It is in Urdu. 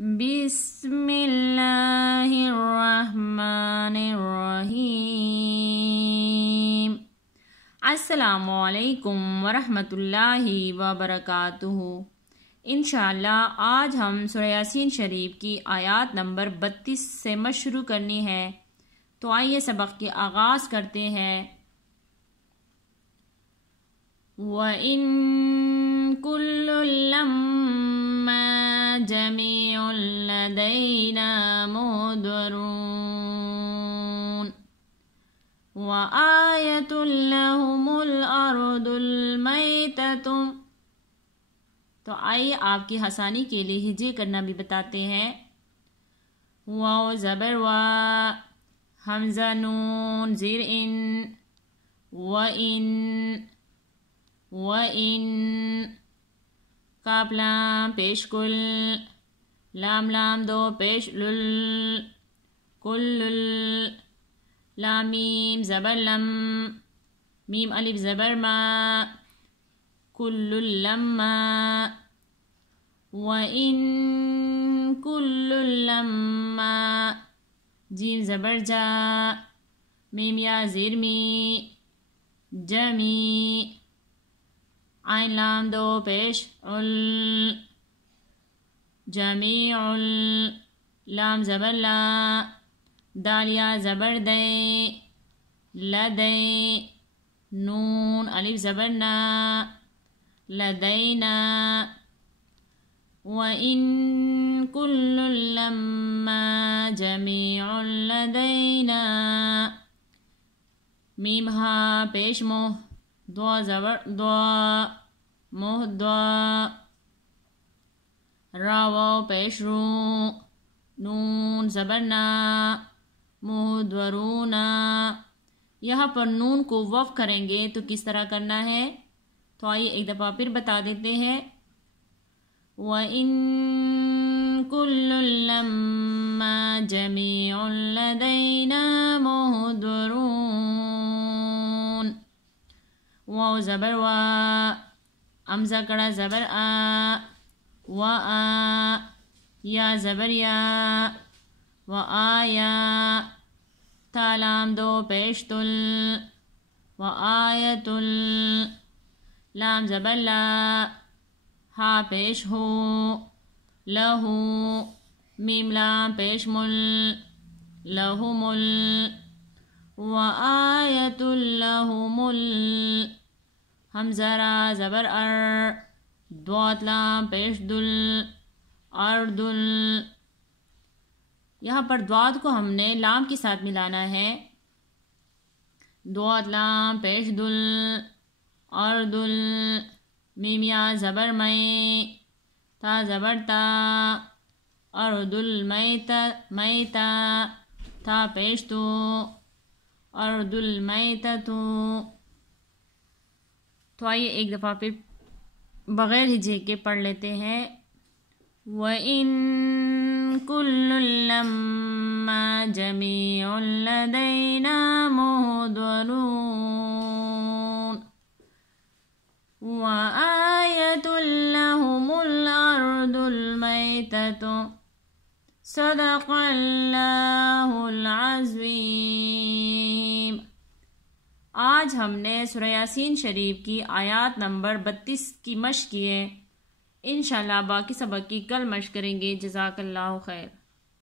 بسم اللہ الرحمن الرحیم۔ السلام علیکم ورحمۃ اللہ وبرکاتہ۔ انشاءاللہ آج ہم سورہ یاسین شریف کی آیات نمبر 32 سے مشق شروع کرنی ہے، تو آئیے سبق کے آغاز کرتے ہیں۔ وَإِن كُلٌّ لَّمَّا جَمِيعٌ لَّدَيْنَا مُحْضَرُونَ وَآيَةٌ لَّهُمُ الْأَرْضُ الْمَيْتَةُ۔ تو آئیے آپ کی آسانی کے لیے ہجے کرنا بھی بتاتے ہیں۔ واو زبر وا، حمزہ نون زیر ان، وَإِن کاف لام پیش کل، لام لام دو پیش لل، کل لام میم زبر لم، میم الف زبر ما، کل لما۔ وَإِن كُلٌّ لَّمَّا جیم زبر جا، میم یا زیر می، جمی، عین لام دو پیش عل، جمیع، لام زبر لا، دال یا زبر دے، لدے، نون الف زبر نا، لدینا۔ وَإِن كُلٌّ لَّمَّا جَمِيعٌ لَّدَيْنَا میم ہا پیش موہ، دوا زبر دوا، موہ دوا، را واو پیش رو، نون زبر نا، مہدورونا۔ یہاں پر نون کو وقف کریں گے تو کس طرح کرنا ہے، تو آئیے ایک دفعہ پھر بتا دیتے ہیں۔ وَإِن كُلٌّ لَّمَّا جَمِيعٌ لَّدَيْنَا مُحْضَرُونَ واو زبر وا، حمزہ کڑا زبر آ، وآ، یا زبر یا، وآیا، تا لام دو پیش تل، وآیت، لام زبر لا، ہا پیش ہو، لہو، میم لام پیش مل، لہم ال، وآیت لہم ال، حمزہ را زبر ار، دوات لام پیش دل، اردل۔ یہاں پر دوات کو ہم نے لام کے ساتھ ملانا ہے، دوات لام پیش دل، اردل، میم یا زبر میں، تا زبر تا، اردل میتا، میتا، تا پیش تو، اردل میتتو۔ تو آئیے ایک دفعہ پھر بغیر ہجے کے پڑھ لیتے ہیں۔ وَإِن كُلٌّ لَّمَّا جَمِيعٌ لَّدَيْنَا مُحْضَرُونَ وَآيَةٌ لَّهُمُ الْأَرْضُ الْمَيْتَةُ صدق اللہ العظیم۔ آج ہم نے سورہ یاسین شریف کی آیات نمبر 32 کی مشق کی ہے۔ انشاءاللہ باقی سبق کی کل مشق کریں گے۔ جزاک اللہ خیر۔